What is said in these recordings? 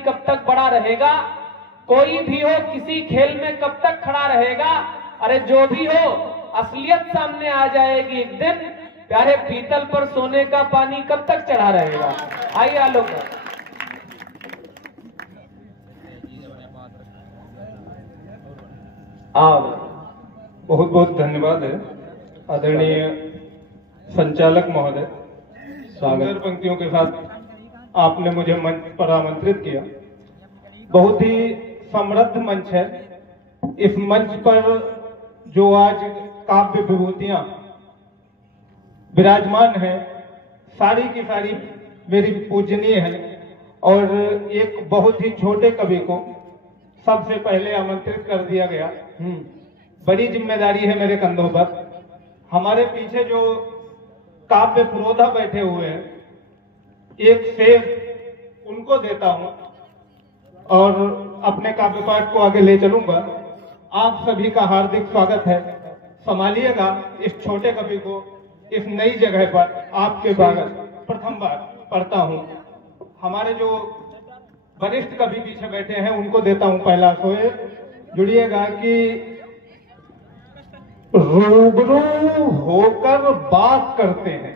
कब तक बड़ा रहेगा, कोई भी हो किसी खेल में कब तक खड़ा रहेगा। अरे जो भी हो असलियत सामने आ जाएगी एक दिन, प्यारे पीतल पर सोने का पानी कब तक चढ़ा रहेगा। आइए आलोक बहुत बहुत धन्यवाद है आदरणीय संचालक महोदय। सुंदर पंक्तियों के साथ आपने मुझे मंच पर आमंत्रित किया। बहुत ही समृद्ध मंच है। इस मंच पर जो आज काव्य विभूतियां विराजमान है, सारी की सारी मेरी पूजनीय है। और एक बहुत ही छोटे कवि को सबसे पहले आमंत्रित कर दिया गया। बड़ी जिम्मेदारी है मेरे कंधों पर। हमारे पीछे जो काव्य पुरोधा बैठे हुए हैं, एक शेर उनको देता हूं और अपने काव्य पाठ को आगे ले चलूंगा। आप सभी का हार्दिक स्वागत है। संभालिएगा इस छोटे कवि को इस नई जगह पर। आपके स्वागत प्रथम बार पढ़ता हूं। हमारे जो वरिष्ठ कवि पीछे बैठे हैं उनको देता हूं पहला शेर। जुड़िएगा कि रूबरू होकर बात करते हैं,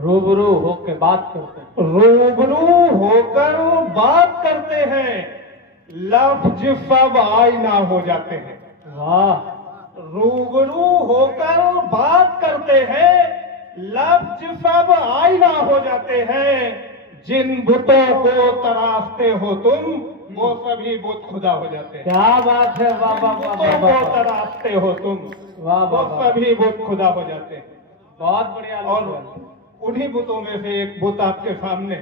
रूबरू होकर बात करते हैं, रूबरू होकर बात करते हैं, लफ्ज सब आईना हो जाते हैं। वाह। रूबरू होकर बात करते हैं, लफ्ज सब आईना हो जाते हैं। जिन बुतों को तराशते हो तुम, वो सभी बुत खुदा हो जाते हैं। क्या बात है। वाह वाह वाह वाह। बुतों को तराशते हो तुम, वाह वो सभी बुत खुदा हो जाते हैं। बहुत बढ़िया। और उन्हीं बुतों में से एक बुत आपके सामने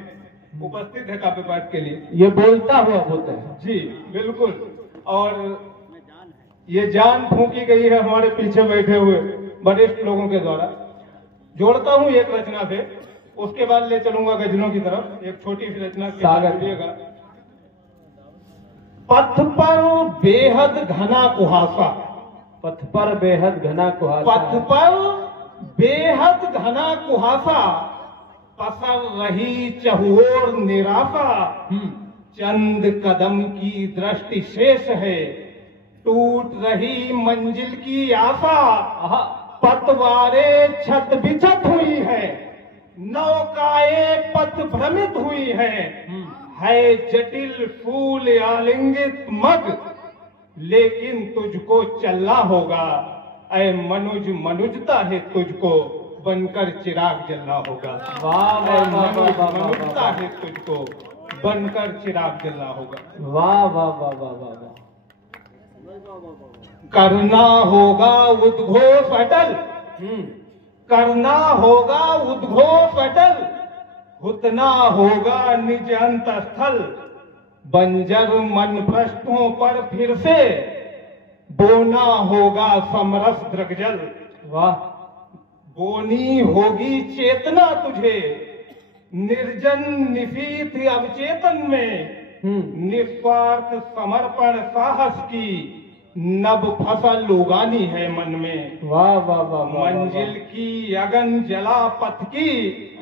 उपस्थित है काव्य पाठ के लिए। ये बोलता हुआ बुत है। जी बिल्कुल। और ये जान फूंकी गई है हमारे पीछे बैठे हुए वरिष्ठ लोगों के द्वारा। जोड़ता हूं एक रचना से, उसके बाद ले चलूंगा गजलों की तरफ। एक छोटी सी रचना के पथ पर बेहद घना कुहासा, पथ पर बेहद घना कुहासा, पथ पर बेहद घना कुहासा, पसर रही चहुओर निराशा। चंद कदम की दृष्टि शेष है, टूट रही मंजिल की आशा। पतवारे छत बिछत हुई है, नौकाएं पथ भ्रमित हुई है जटिल फूल आलिंगित मग, लेकिन तुझको चलना होगा। ऐ मनुज मनुजता है तुझको, बनकर चिराग जलना होगा। वाह मनुजता है तुझको, बनकर चिराग जलना होगा। वाह वाह वाह वाह वाह। करना होगा उद्घोष अटल, करना होगा उद्घोष अटल, उतना होगा निज अंतस्थल। बंजर मन पृष्ठों पर फिर से बोना होगा समरस दृग्जल। वाह। बोनी होगी चेतना तुझे, निर्जन निशीथ अवचेतन में। निस्वार्थ समर्पण साहस की नव फसल उगानी है मन में। वाह वाह वाह। मंजिल की अगन जला पथ की,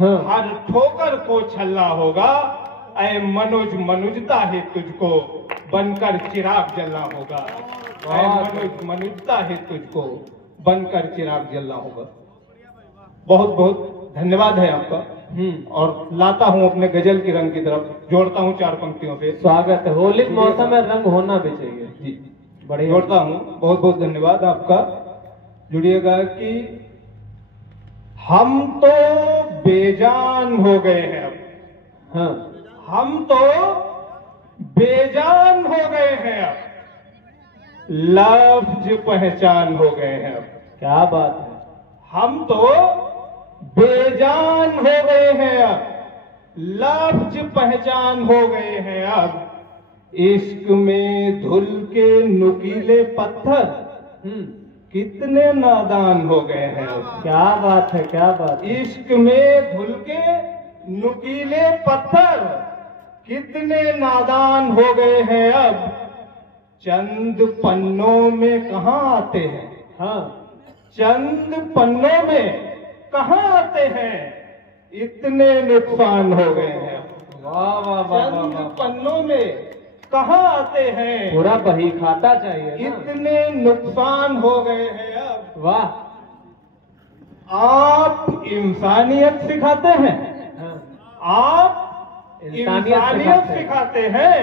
हर ठोकर को छलना होगा। ऐ मनुज मनुजता है तुझको, बनकर चिराग जलना होगा। ऐ मनुज मनुजता है तुझको, बनकर चिराग जलना होगा। बहुत बहुत धन्यवाद है आपका। और लाता हूं अपने गजल की रंग की तरफ। जोड़ता हूं चार पंक्तियों से। स्वागत है। होली के मौसम में रंग होना भी चाहिए। जी बढ़िया। जोड़ता हूं। बहुत बहुत धन्यवाद आपका। जुड़िएगा कि हम तो बेजान हो गए हैं अब। हाँ, हम तो बेजान हो गए हैं अब, लफ्ज पहचान हो गए हैं अब। क्या बात है। हम तो बेजान हो गए हैं अब, लफ्ज पहचान हो गए हैं अब। इश्क में धुल के नुकीले पत्थर, कितने नादान हो गए हैं अब। क्या बात है। क्या बात। इश्क में धुल के नुकीले पत्थर, कितने नादान हो गए हैं अब। चंद पन्नों में कहाँ आते हैं। हाँ, चंद पन्नों में कहाँ आते हैं, इतने नुकसान हो गए हैं। वाह वाह वाह। चंद पन्नों में कहाँ आते हैं। पूरा बही खाता चाहिए ना। इतने नुकसान हो गए हैं अब। वाह। आप इंसानियत सिखाते हैं, आप इंसानियत सिखाते हैं,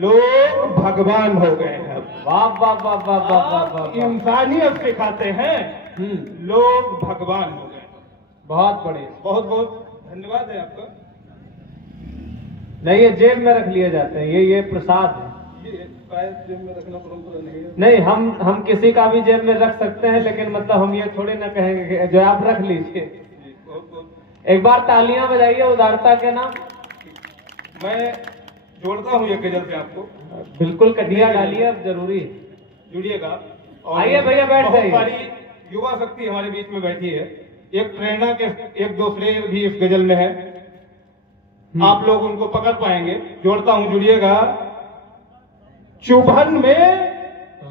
लोग भगवान हो गए हैं। वाह वाह वाह वाह वाह वाह वाह। इंसानियत सिखाते हैं, लोग भगवान हो गए। बहुत बढ़िया, बहुत बहुत धन्यवाद है आपका। नहीं, ये जेब में रख लिए जाते हैं, ये प्रसाद है। ये शायद जेब में रखना परंपरा नहीं है। नहीं, हम किसी का भी जेब में रख सकते हैं, लेकिन मतलब हम ये थोड़ी ना कहेंगे कि जो आप रख लीजिए। एक बार तालियां बजाइए उदारता के नाम। मैं जोड़ता हूँ ये गजल से आपको। बिल्कुल, कटिया डालिए, अब जरूरी जुड़िएगा। आइए भैया, बैठ जाइए। बहुत सारी युवा शक्ति हमारे बीच में बैठी है। एक प्रेरणा के एक दो शेर भी इस गजल में है, आप लोग उनको पकड़ पाएंगे। जोड़ता हूं, जुड़िएगा। चुभन में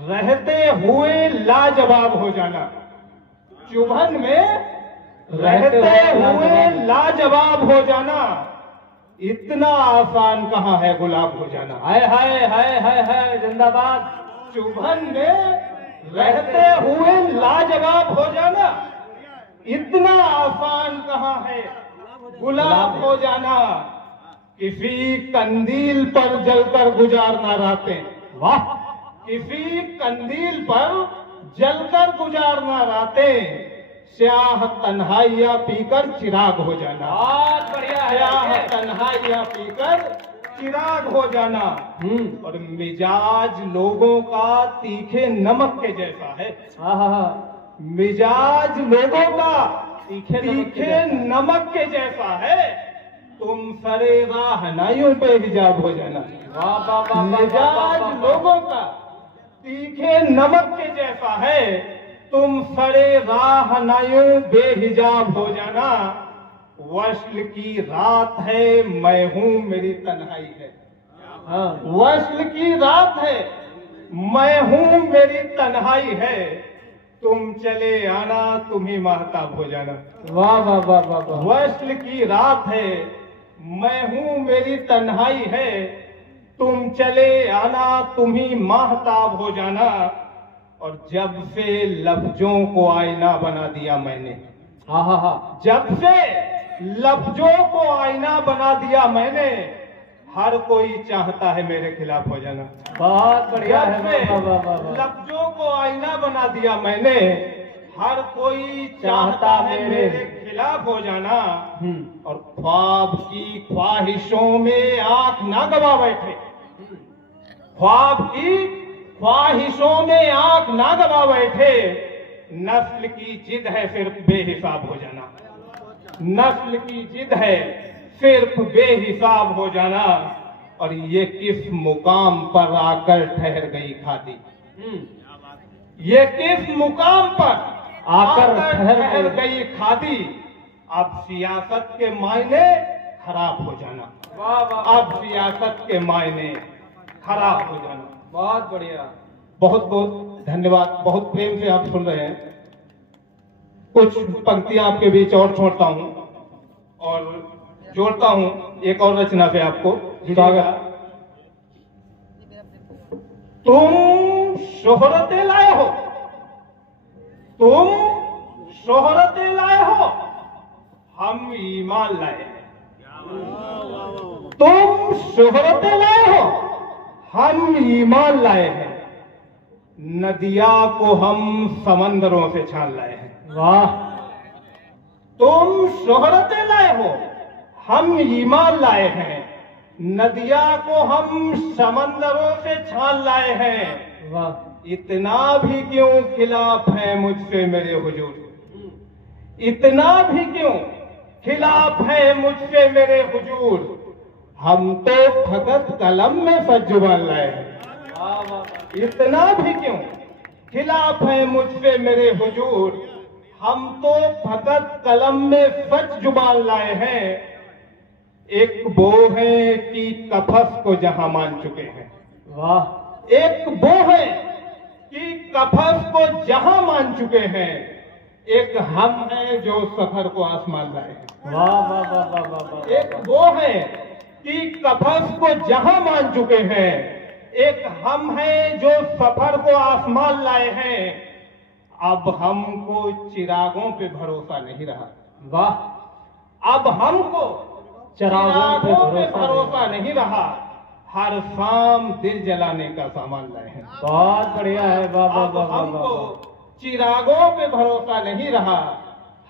रहते हुए लाजवाब हो जाना, चुभन में रहते हुए लाजवाब हो जाना, इतना आसान कहाँ है गुलाब हो जाना। हाय हाय हाय हाय हाय, जिंदाबाद। चुभन में रहते हुए लाजवाब हो जाना, इतना आसान कहाँ है गुलाब हो जाना। किसी कंदील पर जलकर गुजारना रातें, वाह। किसी कंदील पर जलकर गुजारना रातें, स्याह तन्हाइयां पीकर चिराग हो जाना। बहुत बढ़िया है। स्याह तन्हाइयां पीकर चिराग हो जाना। और मिजाज लोगों का तीखे नमक के जैसा है। मिजाज लोगों का तीखे नमक के जैसा है, तुम सरे राहनाइयों पे हिजाब हो जाना। मिजाज लोगों का तीखे नमक के जैसा है, तुम सरे राहनाइयों बेहिजाब हो जाना। वस्ल की रात है, मैं हूँ मेरी तन्हाई है। वस्ल की रात है, मैं हूँ मेरी तन्हाई है, तुम चले आना तुम ही महताब हो जाना। वाह वाह वाह वाह वाह। वस्ल की रात है, मैं हूँ मेरी तन्हाई है, तुम चले आना तुम ही महताब हो जाना। और जब से लफ्जों को आईना बना दिया मैंने, जब से लफ्जों को आईना बना दिया मैंने, हर कोई चाहता है मेरे खिलाफ हो जाना। बहुत बढ़िया है। लफ्जों को आईना बना दिया मैंने, हर कोई चाहता है मेरे खिलाफ हो जाना। और ख्वाब की ख्वाहिशों में आंख ना गवा बैठे, ख्वाब की ख्वाहिशों में आंख ना गवा बैठे, नस्ल की जिद है सिर्फ बेहिसाब हो जाना। नस्ल की जिद है सिर्फ बेहिसाब हो जाना। और ये किस मुकाम पर आकर ठहर गई खादी, ये किस मुकाम पर आकर ठहर गई खादी। अब सियासत के मायने खराब हो जाना। अब सियासत के मायने खराब हो जाना। बहुत बढ़िया, बहुत बहुत धन्यवाद। बहुत प्रेम से आप सुन रहे हैं। कुछ पंक्तियां आपके बीच और छोड़ता हूं और जोड़ता हूं एक और रचना पे आपको स्वागत। तुम शोहरतें लाए हो, तुम शोहरतें लाए हो, हम ईमान लाए हैं। तुम शोहरतें लाए हो, हम ईमान लाए हैं। नदिया को हम समंदरों से छान लाए हैं। वाह। तुम शोहरतें लाए हो, हम ईमान लाए हैं। नदिया को हम समंदरों से छान लाए हैं। वाह। इतना भी क्यों खिलाफ है मुझसे मेरे हुजूर, इतना भी क्यों खिलाफ है मुझसे मेरे हुजूर। हम तो फकत कलम में सच जुबान लाए हैं। इतना भी क्यों खिलाफ है मुझसे मेरे हुजूर। हम तो फकत कलम में सच जुबान लाए हैं। एक वो है कि कफस को जहां मान चुके हैं। वाह। एक वो है कि कफस को जहां मान चुके हैं। एक हम है जो सफर को आसमान लाए हैं। वाह वाह वाह वाह वाह। एक वो है कि कफस को जहां मान चुके हैं, एक हम हैं जो सफर को आसमान लाए हैं। अब हमको चिरागों पे भरोसा नहीं रहा। वाह, अब हमको चिरागों पे भरोसा नहीं रहा। हर शाम दिल जलाने का सामान लाए हैं। बहुत बढ़िया है। वाह वाह अब वाह वाह हमको वाह। चिरागों पे भरोसा नहीं रहा,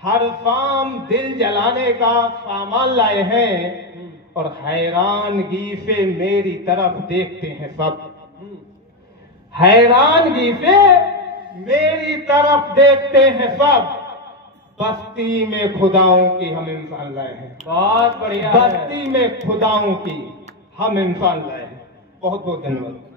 हर शाम दिल जलाने का सामान लाए हैं। और हैरानगी से मेरी तरफ देखते हैं सब, हैरानगी से मेरी तरफ देखते हैं सब। बस्ती में खुदाओं की हम इंसान लाए हैं। बहुत बढ़िया है। बस्ती में खुदाओं की हम इंसान लाए हैं। बहुत बहुत धन्यवाद।